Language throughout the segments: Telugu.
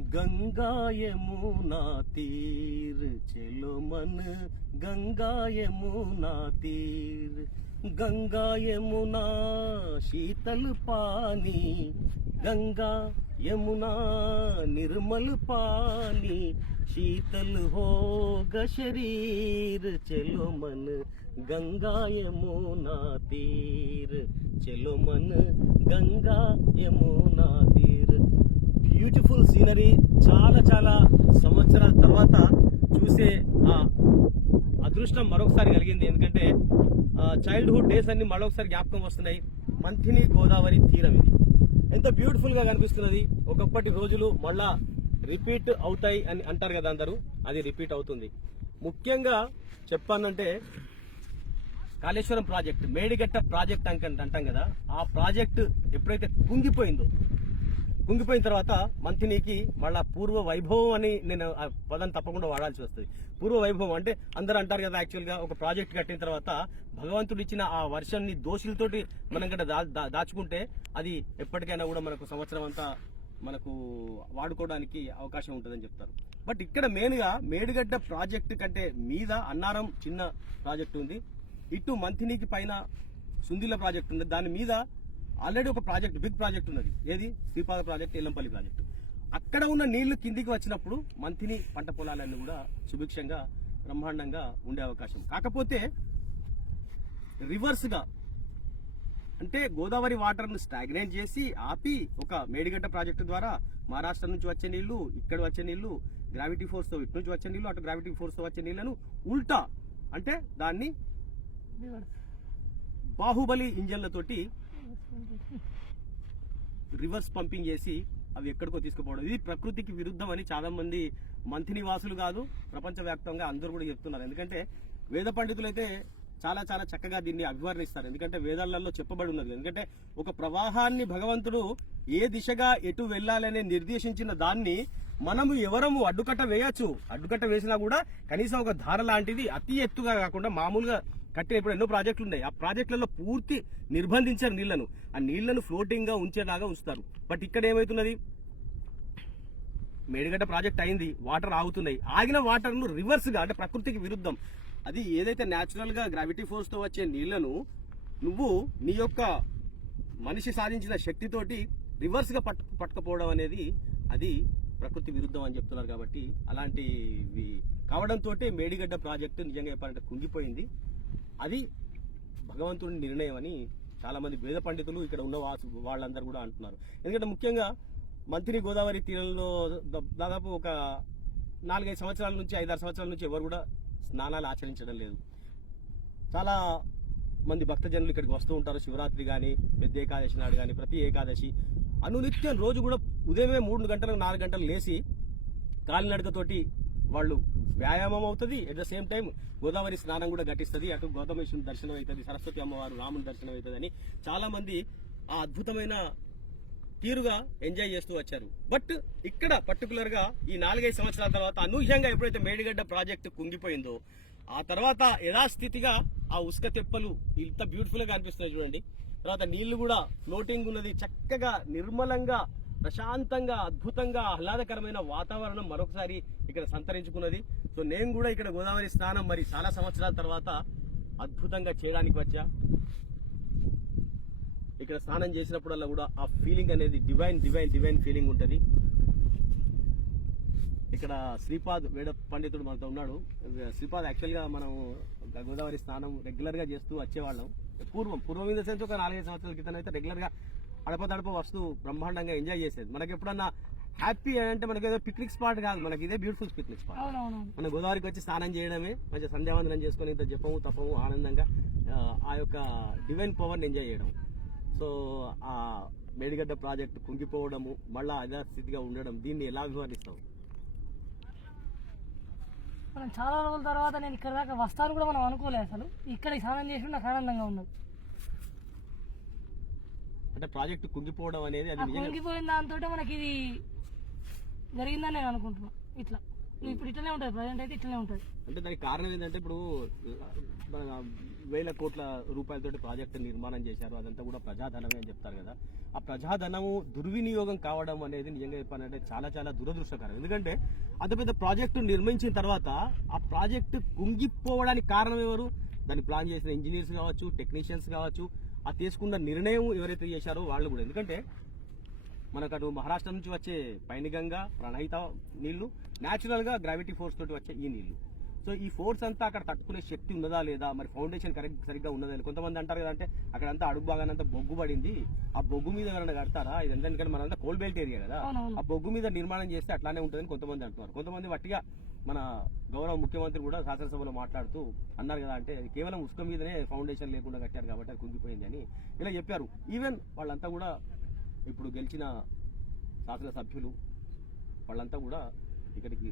गंगा यमुना तीर चलो मन गंगा यमुना तीर गंगा यमुना शीतल पानी गंगा यमुना निर्मल पानी शीतल होगा शरीर चलो मन गंगा यमुना तीर चलो मन गंगा यमुना तीर బ్యూటిఫుల్ సీనరీ చాలా సంవత్సరాల తర్వాత చూసే ఆ అదృష్టం మరొకసారి కలిగింది. ఎందుకంటే చైల్డ్హుడ్ డేస్ అన్ని మరొకసారి జ్ఞాపకం వస్తున్నాయి. మంథిని గోదావరి తీరం ఇది ఎంత బ్యూటిఫుల్ గా కనిపిస్తున్నది. ఒకప్పటి రోజులు మళ్ళా రిపీట్ అవుతాయి అని అంటారు కదా అందరూ, అది రిపీట్ అవుతుంది. ముఖ్యంగా చెప్పానంటే కాళేశ్వరం ప్రాజెక్ట్, మేడిగట్ట ప్రాజెక్ట్ అంటాం కదా, ఆ ప్రాజెక్ట్ ఎప్పుడైతే కుంగిపోయిన తర్వాత మంథినికి మళ్ళా పూర్వ వైభవం అని నేను ఆ పదం తప్పకుండా వాడాల్సి వస్తుంది. పూర్వ వైభవం అంటే అందరూ అంటారు కదా, యాక్చువల్గా ఒక ప్రాజెక్ట్ కట్టిన తర్వాత భగవంతుడు ఇచ్చిన ఆ వర్షాన్ని దోషులతోటి మనం గట్ట దాచుకుంటే అది ఎప్పటికైనా కూడా మనకు సంవత్సరం అంతా మనకు వాడుకోవడానికి అవకాశం ఉంటుందని చెప్తారు. బట్ ఇక్కడ మెయిన్గా మేడిగడ్డ ప్రాజెక్టు కంటే మీద అన్నారం చిన్న ప్రాజెక్టు ఉంది, ఇటు మంథినికి పైన సుందిల ప్రాజెక్ట్ ఉంది, దాని మీద ఆల్రెడీ ఒక ప్రాజెక్ట్, బిగ్ ప్రాజెక్ట్ ఉన్నది. ఏది? Sripada project, Yellampalli project. అక్కడ ఉన్న నీళ్లు కిందికి వచ్చినప్పుడు మంథిని పంట పొలాలన్నీ కూడా సుభిక్షంగా బ్రహ్మాండంగా ఉండే అవకాశం. కాకపోతే రివర్స్గా అంటే గోదావరి వాటర్ను స్టాగ్నేట్ చేసి ఆపి ఒక మేడిగడ్డ ప్రాజెక్టు ద్వారా మహారాష్ట్ర నుంచి వచ్చే నీళ్లు, ఇక్కడ వచ్చే నీళ్లు, గ్రావిటీ ఫోర్స్తో ఇటు నుంచి వచ్చే నీళ్లు, అటు గ్రావిటీ ఫోర్స్తో వచ్చే నీళ్లను ఉల్టా అంటే దాన్ని బాహుబలి ఇంజన్లతోటి రివర్స్ పంపింగ్ చేసి అవి ఎక్కడికో తీసుకుపోవడం, ఇది ప్రకృతికి విరుద్ధం అని చాలా మంది మంథిని వాసులు కాదు ప్రపంచవ్యాప్తంగా అందరూ కూడా చెప్తున్నారు. ఎందుకంటే వేద పండితులు అయితే చాలా చక్కగా దీన్ని అభివర్ణిస్తారు. ఎందుకంటే వేదాలలో చెప్పబడి ఉన్నది. ఎందుకంటే ఒక ప్రవాహాన్ని భగవంతుడు ఏ దిశగా ఎటు వెళ్ళాలనే నిర్దేశించిన దాన్ని మనము ఎవరము అడ్డుకట్ట వేయచ్చు. అడ్డుకట్ట వేసినా కూడా కనీసం ఒక ధార లాంటిది అతి ఎత్తుగా కాకుండా మామూలుగా కట్టిన ఇప్పుడు ఎన్నో ప్రాజెక్టులు ఉన్నాయి. ఆ ప్రాజెక్టులలో పూర్తి నిర్బంధించారు నీళ్లను, ఆ నీళ్లను ఫ్లోటింగ్ గా ఉంచేలాగా ఉంచుతారు. బట్ ఇక్కడ ఏమవుతున్నది, మేడిగడ్డ ప్రాజెక్ట్ అయింది, వాటర్ ఆగుతున్నాయి, ఆగిన వాటర్ ను రివర్స్ గా అంటే ప్రకృతికి విరుద్ధం, అది ఏదైతే న్యాచురల్ గా గ్రావిటీ ఫోర్స్ తో వచ్చే నీళ్లను నువ్వు నీ యొక్క మనిషి సాధించిన శక్తితోటి రివర్స్ గా పట్టుకపోవడం అనేది అది ప్రకృతి విరుద్ధం అని చెప్తున్నారు. కాబట్టి అలాంటివి కావడంతో మేడిగడ్డ ప్రాజెక్టు నిజంగా చెప్పాలంటే కుంగిపోయింది. అది భగవంతుడి నిర్ణయం అని చాలా మంది వేద పండితులు ఇక్కడ ఉన్న వాళ్ళందరూ కూడా అంటున్నారు. ఎందుకంటే ముఖ్యంగా మంథిని గోదావరి తీరంలో దాదాపు ఒక 4-5 సంవత్సరాల నుంచి 5-6 సంవత్సరాల నుంచి ఎవరు కూడా స్నానాలు ఆచరించడం లేదు. చాలా మంది భక్తజనులు ఇక్కడికి వస్తూ ఉంటారు. శివరాత్రి కానీ, పెద్ద ఏకాదశి నాడు కానీ, ప్రతి ఏకాదశి అనునిత్యం రోజు కూడా ఉదయమే 3 గంటలు 4 గంటలు లేచి కాలినడకతోటి వాళ్ళు వ్యాయామం అవుతుంది. At the same time Godavari స్నానం కూడా ఘటిస్తుంది. అటు గౌతమేశ్వరుని దర్శనం అవుతుంది, సరస్వతి అమ్మవారు, రాముని దర్శనం అవుతుంది అని చాలా మంది ఆ అద్భుతమైన తీరుగా ఎంజాయ్ చేస్తూ వచ్చారు. బట్ ఇక్కడ పర్టికులర్ గా ఈ 4-5 సంవత్సరాల తర్వాత అనూహ్యంగా ఎప్పుడైతే మేడిగడ్డ ప్రాజెక్టు కుంగిపోయిందో ఆ తర్వాత యథాస్థితిగా ఆ ఉసుక తెప్పలు ఇంత బ్యూటిఫుల్ గా కనిపిస్తున్నాయి చూడండి. తర్వాత నీళ్లు కూడా ఫ్లోటింగ్ ఉన్నది, చక్కగా నిర్మలంగా ప్రశాంతంగా అద్భుతంగా ఆహ్లాదకరమైన వాతావరణం మరొకసారి ఇక్కడ సంతరించుకున్నది. సో నేను కూడా ఇక్కడ గోదావరి స్నానం మరి చాలా సంవత్సరాల తర్వాత అద్భుతంగా చేయడానికి వచ్చా. ఇక్కడ స్నానం చేసినప్పుడల్లా కూడా ఆ ఫీలింగ్ అనేది డివైన్ ఫీలింగ్ ఉంటుంది. ఇక్కడ శ్రీపాద్ వేద పండితుడు మనతో ఉన్నాడు. శ్రీపాద్ యాక్చువల్గా మనం గోదావరి స్నానం రెగ్యులర్గా చేస్తూ వచ్చేవాళ్ళం. పూర్వం ఇన్ ద సెన్స్ ఒక 4-5 సంవత్సరాల క్రితం అయితే రెగ్యులర్గా అడపదడప వస్తూ బ్రహ్మాండంగా ఎంజాయ్ చేసేది. మనకి ఎప్పుడన్నా హ్యాపీ అంటే మనకి ఏదో పిక్నిక్ స్పాట్ కాదు, మనకి ఇదే బ్యూటిఫుల్ పిక్నిక్ స్పాట్. మన గోదావరికి వచ్చి స్నానం చేయడమే, మంచిగా సంధ్యావందనం చేసుకుని ఇంత జపము తపము ఆనందంగా ఆ యొక్క డివైన్ పవర్ని ఎంజాయ్ చేయడం. సో ఆ మేడిగడ్డ ప్రాజెక్ట్ కుంగిపోవడము, మళ్ళా యథాస్థితిగా ఉండడం, దీన్ని ఎలా వివరిస్తాం? మనం చాలా రోజుల తర్వాత నేను ఇక్కడ దాకా వస్తాను కూడా మనం అనుకోలేదు. అసలు ఇక్కడ స్నానం చేసి నాకు ఆనందంగా ఉన్నది. అంటే ప్రాజెక్టు కుంగిపోవడం అనేది అది కుంగిపోయిన దాంతో మనకి ఇది జరిగిందని నేను అనుకుంటున్నాను. ఇట్లా ఇప్పుడు ఇట్లనే ఉంటుంది, ప్రజెంట్ అయితే ఇట్లనే ఉంటుంది. అంటే దానికి కారణం ఏంటంటే ఇప్పుడు మన వేల కోట్ల రూపాయలతోటి ప్రాజెక్టు నిర్మాణం చేశారు, అదంతా కూడా ప్రజాధనమే అని చెప్తారు కదా. ఆ ప్రజాధనము దుర్వినియోగం కావడం అనేది నిజంగా చెప్పాలంటే చాలా చాలా దురదృష్టకరం. ఎందుకంటే అంత పెద్ద ప్రాజెక్టు నిర్మించిన తర్వాత ఆ ప్రాజెక్టు కుంగిపోవడానికి కారణం ఎవరు? దాన్ని ప్లాన్ చేసిన ఇంజనీర్స్ కావచ్చు, టెక్నీషియన్స్ కావచ్చు, ఆ తీసుకున్న నిర్ణయం ఎవరైతే చేశారో వాళ్ళు కూడా. ఎందుకంటే మనకు అటు మహారాష్ట్ర నుంచి వచ్చే పైనిగంగా ప్రణహిత నీళ్లు, న్యాచురల్గా గ్రావిటీ ఫోర్స్ తోటి వచ్చే ఈ నీళ్లు. సో ఈ ఫోర్స్ అంతా అక్కడ తట్టుకునే శక్తి ఉన్నదా లేదా, మరి ఫౌండేషన్ సరిగ్గా ఉన్నదా లేదా. కొంతమంది అంటారు కదా, అంటే అక్కడంతా అడుగు భాగానంతా బొగ్గు పడింది, ఆ బొగ్గు మీద ఎవరైనా కడతారా, ఇది ఎందుకంటే మనంతా కోల్ బెల్ట్ ఏరియా కదా, ఆ బొగ్గు మీద నిర్మాణం చేస్తే అట్లానే ఉంటుందని కొంతమంది అంటున్నారు. కొంతమంది వట్టిగా మన గౌరవ ముఖ్యమంత్రి కూడా శాసనసభలో మాట్లాడుతూ అన్నారు కదా, అంటే కేవలం ఉసుక మీదనే ఫౌండేషన్ లేకుండా కట్టారు కాబట్టి అది కుంగిపోయింది అని ఇలా చెప్పారు. ఈవెన్ వాళ్ళంతా కూడా ఇప్పుడు గెలిచిన శాసనసభ్యులు వాళ్ళంతా కూడా ఇక్కడికి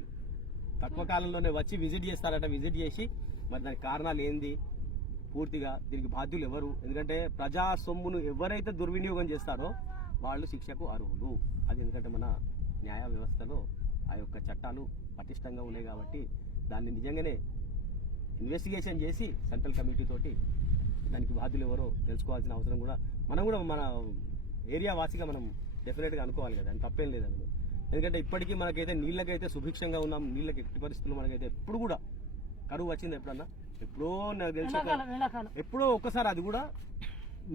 తక్కువ కాలంలోనే వచ్చి విజిట్ చేస్తారట. విజిట్ చేసి మరి దానికి కారణాలు ఏంది, పూర్తిగా దీనికి బాధ్యులు ఎవరు, ఎందుకంటే ప్రజా సొమ్మును ఎవరైతే దుర్వినియోగం చేస్తారో వాళ్ళు శిక్షకు అర్హులు. అది ఎందుకంటే మన న్యాయ వ్యవస్థలో ఆ యొక్క చట్టాలు పటిష్టంగా ఉన్నాయి కాబట్టి దాన్ని నిజంగానే ఇన్వెస్టిగేషన్ చేసి సెంట్రల్ కమిటీ తోటి దానికి బాధ్యులు ఎవరో తెలుసుకోవాల్సిన అవసరం కూడా మనం కూడా మన ఏరియా వాసిగా మనం డెఫినెట్గా అనుకోవాలి కదా, అని తప్పేం లేదు అందులో. ఎందుకంటే ఇప్పటికీ మనకైతే నీళ్ళకైతే సుభిక్షంగా ఉన్నాం, నీళ్ళకి ఎట్టి పరిస్థితులు మనకైతే ఎప్పుడు కూడా కరువు వచ్చింది ఎప్పుడన్నా, ఎప్పుడో నాకు తెలిసి ఎప్పుడో ఒక్కసారి అది కూడా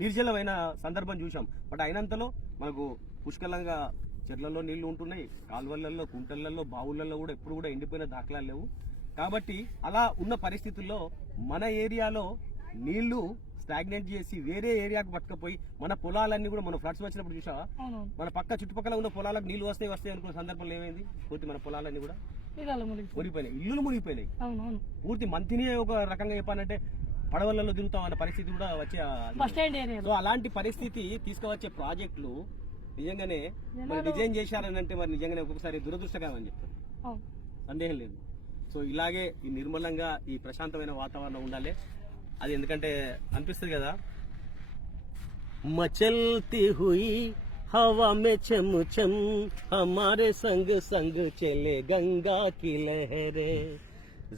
నిర్జలమైన సందర్భం చూసాం. బట్ అయినంతలో మనకు పుష్కలంగా చెర్లలో నీళ్లు ఉంటున్నాయి, కాలువలలో, కుంటలలో, బావులలో కూడా ఎప్పుడు కూడా ఎండిపోయిన దాఖలాలు లేవు. కాబట్టి అలా ఉన్న పరిస్థితుల్లో మన ఏరియాలో నీళ్లు స్టాగ్నెంట్ చేసి వేరే ఏరియాకు పట్టుకపోయి మన పొలాలన్నీ కూడా మన ఫ్లడ్స్ వచ్చినప్పుడు చూసా, మన పక్క చుట్టుపక్కల ఉన్న పొలాలకు నీళ్లు వస్తాయి అనుకున్న సందర్భంలో ఏమైంది, పూర్తి మన పొలాలన్నీ కూడా మునిగిపోయినాయి, ఇల్లులు మునిగిపోయినాయి. పూర్తి మంతిని ఒక రకంగా చెప్పాలంటే పడవలలో తిరుగుతాం అన్న పరిస్థితి కూడా వచ్చే. సో అలాంటి పరిస్థితి తీసుకువచ్చే ప్రాజెక్టులు నిజంగానే మరి డిజైన్ చేశారని అంటే మరి నిజంగానే ఒక్కొక్కసారి దురదృష్టకరం అని చెప్తారు, సందేహం లేదు. సో ఇలాగే ఈ నిర్మలంగా ఈ ప్రశాంతమైన వాతావరణం ఉండాలి. అది ఎందుకంటే అనిపిస్తుంది కదా, మచల్తి హుయి హవా మే చమ్ చమ్ హమారే సంగ్ సంగ్ చలే గంగా కి లహరే,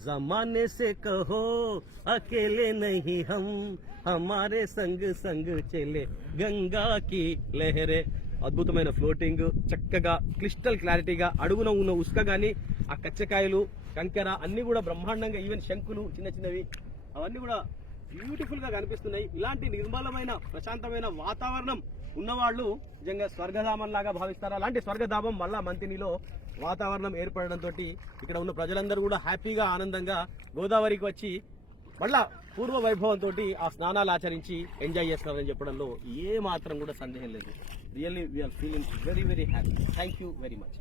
జమానే సే కహో అకేలే నహీ హమ్ హమారే సంగ్ సంగ్ చలే గంగా కి లహరే. అద్భుతమైన ఫ్లోటింగ్, చక్కగా క్రిస్టల్ క్లారిటీగా, అడుగున ఉన్న ఉసుక కానీ ఆ కచ్చకాయలు, కంకెర అన్ని కూడా బ్రహ్మాండంగా, ఈవెన్ శంకులు చిన్న చిన్నవి అవన్నీ కూడా బ్యూటిఫుల్ గా కనిపిస్తున్నాయి. ఇలాంటి నిర్మలమైన ప్రశాంతమైన వాతావరణం ఉన్నవాళ్ళు నిజంగా స్వర్గధామం లాగా భావిస్తారు. అలాంటి స్వర్గధామం మళ్ళా మంతినిలో వాతావరణం ఏర్పడడంతో ఇక్కడ ఉన్న ప్రజలందరూ కూడా హ్యాపీగా ఆనందంగా గోదావరికి వచ్చి మళ్ళా పూర్వ వైభవంతో ఆ స్నానాలు ఆచరించి ఎంజాయ్ చేస్తున్నారని చెప్పడంలో ఏ మాత్రం కూడా సందేహం లేదు. Really we are feeling very very happy. Thank you very much.